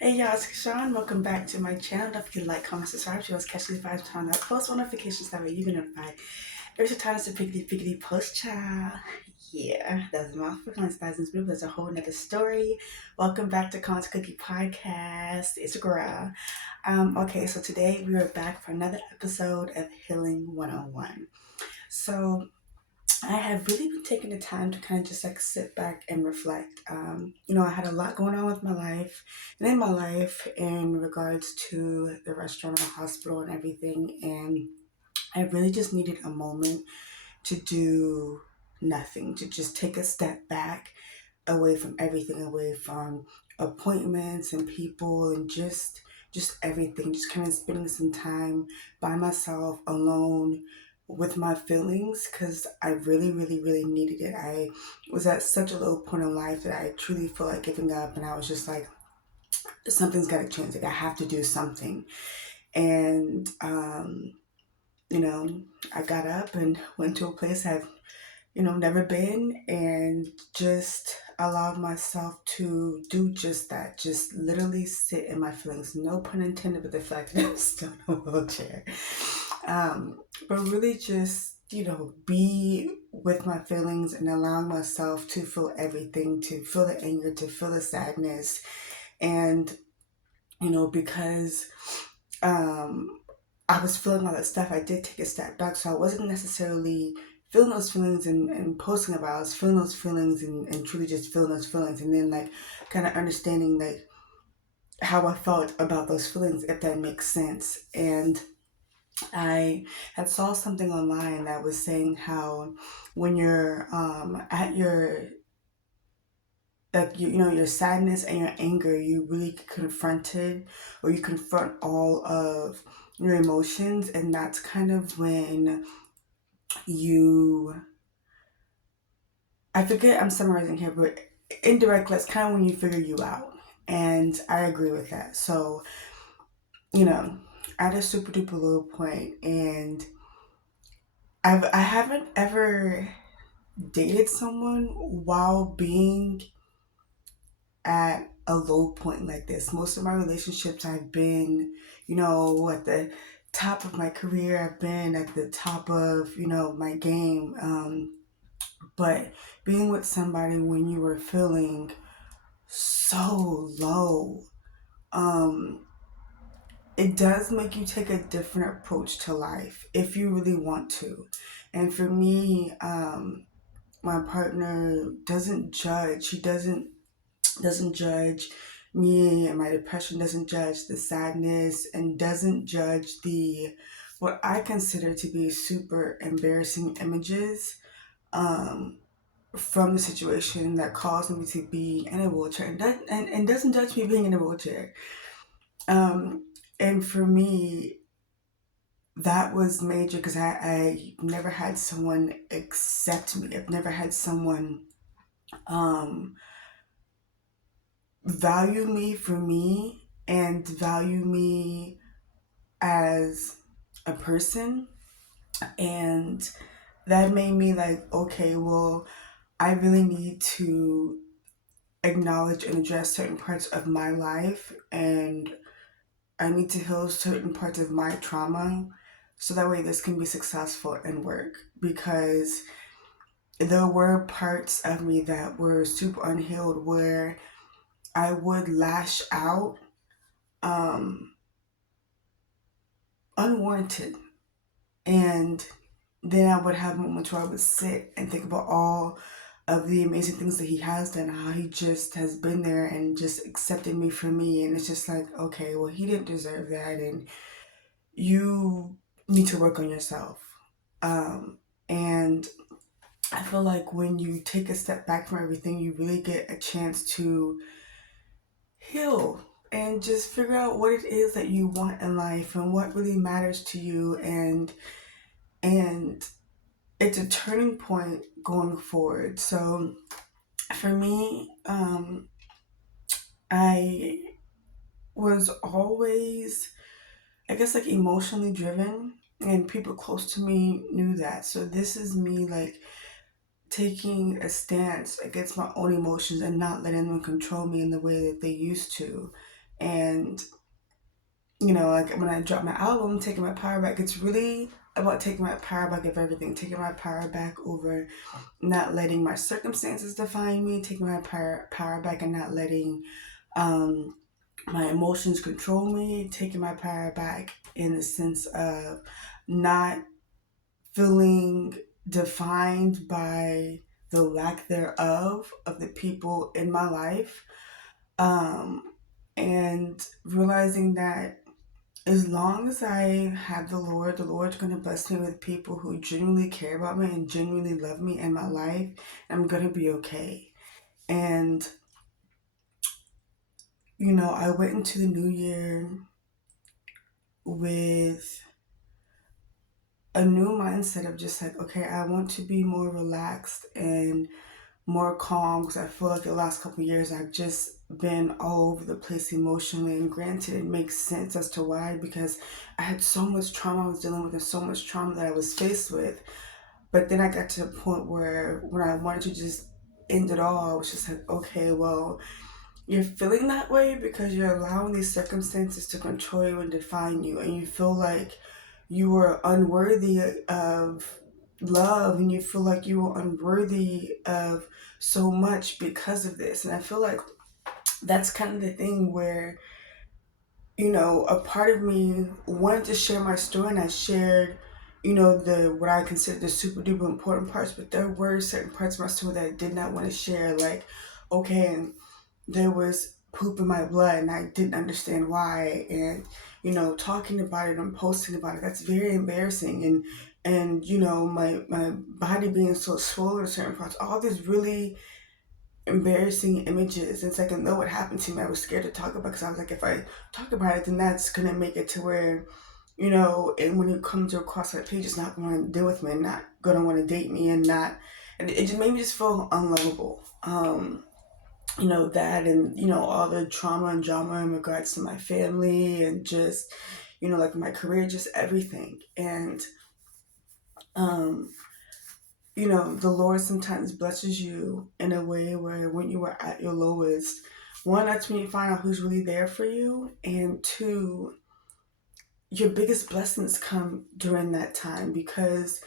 Hey y'all, it's Sean. Welcome back to my channel. Don't forget to like, comment, subscribe. You always catch the vibes, turn on that post notifications that way you be notified. Every time it's a pickety post, child. Yeah, that's my feelings, thousands people. That's a whole nother story. Welcome back to Con's Cookie Podcast. It's a girl. Okay, so today we are back for another episode of Healing 101. So I have really been taking the time to kind of just like sit back and reflect. I had a lot going on with my life and in my life in regards to the restaurant and the hospital and everything. And I really just needed a moment to do nothing, to just take a step back away from everything, away from appointments and people and just everything, just kind of spending some time by myself alone with my feelings because I really, really, really needed it. I was at such a low point in life that I truly feel like giving up, and I was just like, something's got to change. Like, I have to do something. And, you know, I got up and went to a place I've never been, and just allowed myself to do just that. Just literally sit in my feelings. No pun intended with the fact that I'm still in a wheelchair. But really just, be with my feelings and allowing myself to feel everything, to feel the anger, to feel the sadness. And, because um, I was feeling all that stuff, I did take a step back. So I wasn't necessarily feeling those feelings and posting about it. I was feeling those feelings and truly just feeling those feelings. And then, like, kind of understanding, like, how I felt about those feelings, if that makes sense. And I had saw something online that was saying how when you're at your like your sadness and your anger, you really confronted, or you confront all of your emotions, and that's kind of when you, I forget, I'm summarizing here, but indirectly that's kind of when you figure you out. And I agree with that. So, you know at a super duper low point, and I haven't ever dated someone while being at a low point like this. Most of my relationships, I've been, at the top of my career. I've been at the top of, my game. But being with somebody when you were feeling so low, um, it does make you take a different approach to life if you really want to. And for me, my partner doesn't judge. He doesn't judge me and my depression, doesn't judge the sadness, and doesn't judge the what I consider to be super embarrassing images um, from the situation that caused me to be in a wheelchair, and doesn't judge me being in a wheelchair. Um, and for me, that was major because I never had someone accept me. I've never had someone um, value me for me and value me as a person. And that made me like, okay, well, I really need to acknowledge and address certain parts of my life, and I need to heal certain parts of my trauma so that way this can be successful and work. Because there were parts of me that were super unhealed where I would lash out um, unwarranted. And then I would have moments where I would sit and think about all of the amazing things that he has done, how he just has been there and just accepted me for me. And it's just like, okay, well, he didn't deserve that. And you need to work on yourself. And I feel like when you take a step back from everything, you really get a chance to heal and just figure out what it is that you want in life and what really matters to you. And it's a turning point going forward. So for me, I was always, I guess, like emotionally driven, and people close to me knew that. So this is me like taking a stance against my own emotions and not letting them control me in the way that they used to. And, you know, like when I drop my album, Taking My Power Back, it's really about taking my power back of everything, taking my power back over not letting my circumstances define me, taking my power back and not letting um, my emotions control me, taking my power back in the sense of not feeling defined by the lack thereof of the people in my life, um, and realizing that as long as I have the Lord's going to bless me with people who genuinely care about me and genuinely love me in my life. I'm going to be okay. And, you know, I went into the new year with a new mindset of just like, okay, I want to be more relaxed and more calm because I feel like the last couple of years I've just been all over the place emotionally. And granted, it makes sense as to why, because I had so much trauma I was dealing with and so much trauma that I was faced with. But then I got to the point where when I wanted to just end it all, I was just like, okay, well, you're feeling that way because you're allowing these circumstances to control you and define you, and you feel like you are unworthy of love, and you feel like you are unworthy of so much because of this. And I feel like that's kind of the thing where, you know, a part of me wanted to share my story, and I shared, you know, the what I consider the super duper important parts, but there were certain parts of my story that I did not want to share. Like, okay, and there was poop in my blood and I didn't understand why, and you know, talking about it and posting about it, that's very embarrassing. And you know, my body being so swollen in certain parts, all these really embarrassing images. It's like I know what happened to me. I was scared to talk about because I was like, if I talk about it, then that's gonna make it to where, you know, and when it comes across my page, it's not gonna deal with me and not gonna want to date me, and not, and it just made me just feel unlovable. You know, that, and you know, all the trauma and drama in regards to my family and just, you know, like my career, just everything. And um you know, the Lord sometimes blesses you in a way where when you are at your lowest, one, that's when you find out who's really there for you, and two, your biggest blessings come during that time because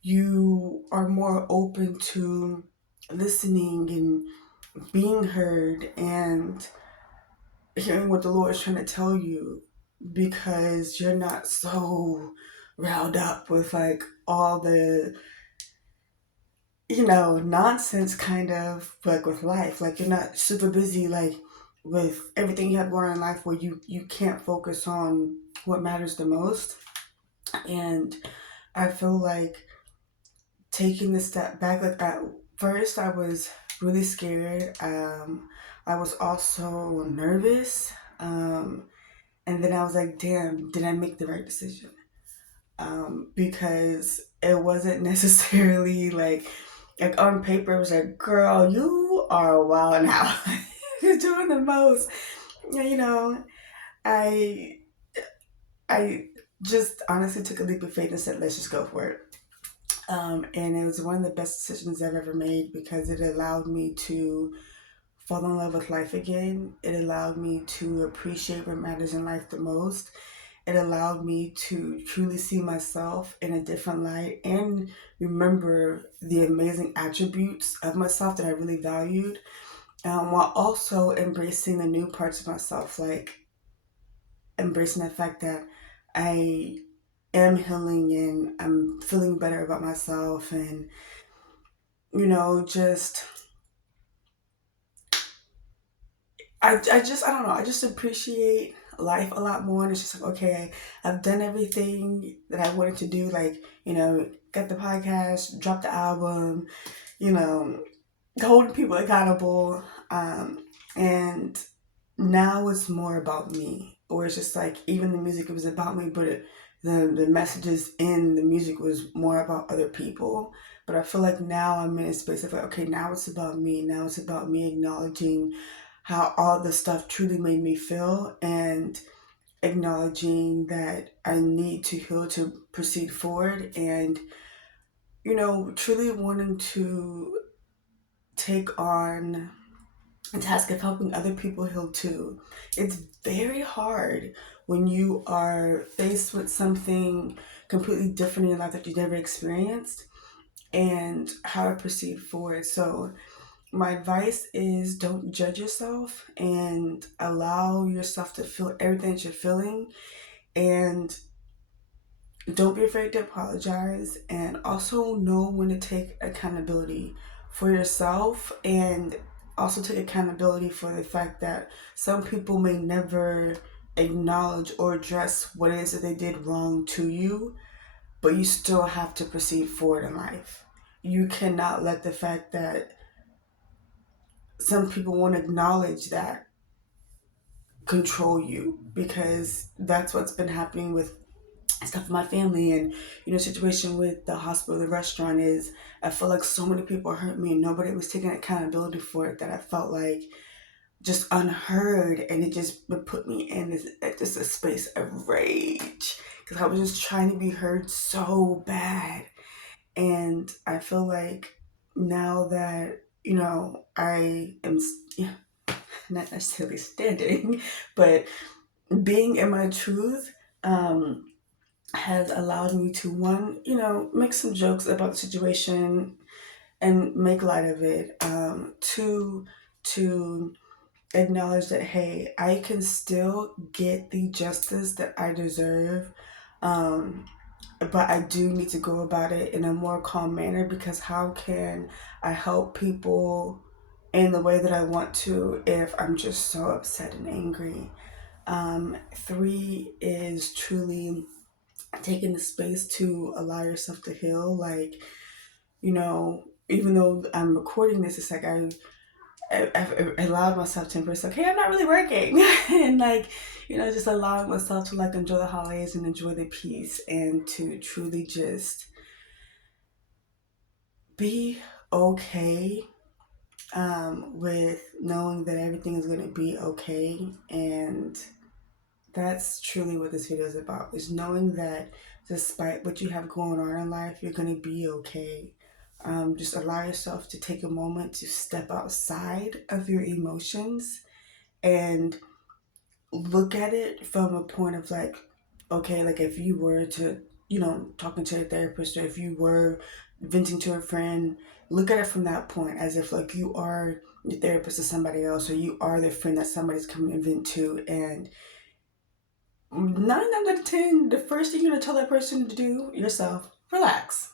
you are more open to listening and being heard and hearing what the Lord is trying to tell you, because you're not so riled up with like all the, you know, nonsense kind of like with life. Like you're not super busy like with everything you have going on in life where you can't focus on what matters the most. And I feel like taking the step back, like at first I was really scared. I was also nervous. And then I was like, damn, did I make the right decision? Because it wasn't necessarily like on paper it was like, girl, you are wild now. You're doing the most. You know, I I just honestly took a leap of faith and said, let's just go for it. And it was one of the best decisions I've ever made because it allowed me to fall in love with life again. It allowed me to appreciate what matters in life the most. It allowed me to truly see myself in a different light and remember the amazing attributes of myself that I really valued, while also embracing the new parts of myself, like embracing the fact that I am healing and I'm feeling better about myself, and you know, just I don't know, I just appreciate life a lot more. And it's just like, okay, I've done everything that I wanted to do, like, you know, get the podcast, drop the album, you know, holding people accountable. And now it's more about me. Or it's just like, even the music, it was about me, but the messages in the music was more about other people. But I feel like now I'm in a space of like, okay, now it's about me. Now it's about me acknowledging how all this stuff truly made me feel, and acknowledging that I need to heal to proceed forward, and, you know, truly wanting to take on a task of helping other people heal too. It's very hard when you are faced with something completely different in your life that you've never experienced and how to proceed forward. So, my advice is don't judge yourself and allow yourself to feel everything that you're feeling, and don't be afraid to apologize, and also know when to take accountability for yourself, and also take accountability for the fact that some people may never acknowledge or address what it is that they did wrong to you, but you still have to proceed forward in life. You cannot let the fact that some people won't acknowledge that control you, because that's what's been happening with stuff with my family. And situation with the hospital, the restaurant, is I feel like so many people hurt me and nobody was taking accountability for it, that I felt like just unheard, and it just would put me in just a space of rage because I was just trying to be heard so bad. And I feel like now that I am, yeah, not necessarily standing, but being in my truth, um, has allowed me to, one, make some jokes about the situation and make light of it. Two, to acknowledge that, hey, I can still get the justice that I deserve. Um, but I do need to go about it in a more calm manner, because how can I help people in the way that I want to if I'm just so upset and angry? Three is truly taking the space to allow yourself to heal. Like, even though I'm recording this, it's like I allowed myself to embrace, like, hey, I'm not really working. And like, just allowing myself to like enjoy the holidays and enjoy the peace, and to truly just be okay, with knowing that everything is going to be okay. And that's truly what this video is about, is knowing that despite what you have going on in life, you're going to be okay. Just allow yourself to take a moment to step outside of your emotions and look at it from a point of like, okay, like if you were to, talking to a therapist, or if you were venting to a friend, look at it from that point, as if like you are the therapist to somebody else, or you are the friend that somebody's coming to vent to. And 9 out of 10, the first thing you're gonna tell that person to do, yourself, relax.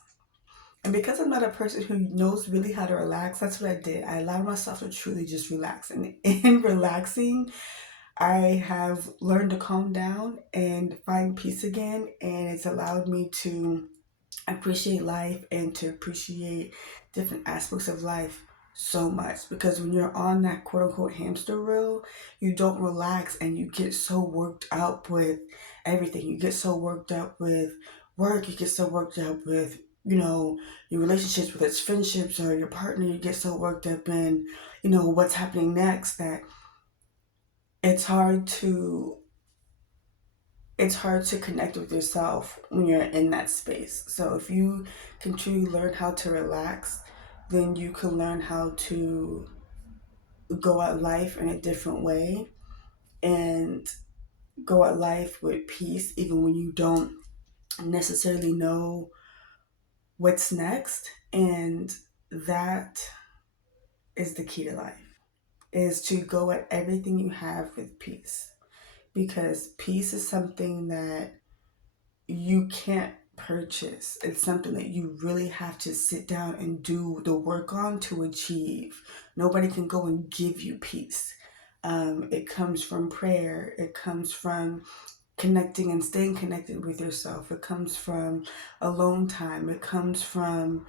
And because I'm not a person who knows really how to relax, that's what I did. I allowed myself to truly just relax. And in relaxing, I have learned to calm down and find peace again. And it's allowed me to appreciate life and to appreciate different aspects of life so much. Because when you're on that quote unquote hamster wheel, you don't relax, and you get so worked up with everything. You get so worked up with work, you get so worked up with, your relationships, with its friendships or your partner, you get so worked up in, what's happening next, that it's hard to connect with yourself when you're in that space. So if you can truly learn how to relax, then you can learn how to go at life in a different way, and go at life with peace, even when you don't necessarily know what's next. And that is the key to life, is to go at everything you have with peace, because peace is something that you can't purchase. It's something that you really have to sit down and do the work on to achieve. Nobody can go and give you peace. It comes from prayer. It comes from connecting and staying connected with yourself. It comes from alone time. It comes from,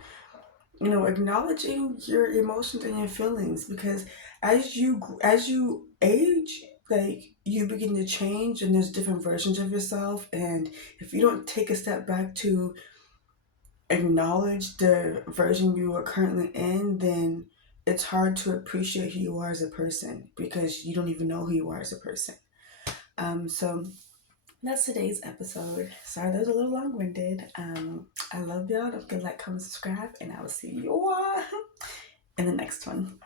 acknowledging your emotions and your feelings, because as you age, like, you begin to change, and there's different versions of yourself. And if you don't take a step back to acknowledge the version you are currently in, then it's hard to appreciate who you are as a person, because you don't even know who you are as a person. So that's today's episode. Sorry that was a little long-winded. I love y'all. Don't forget to like, comment, subscribe, and I will see you all in the next one.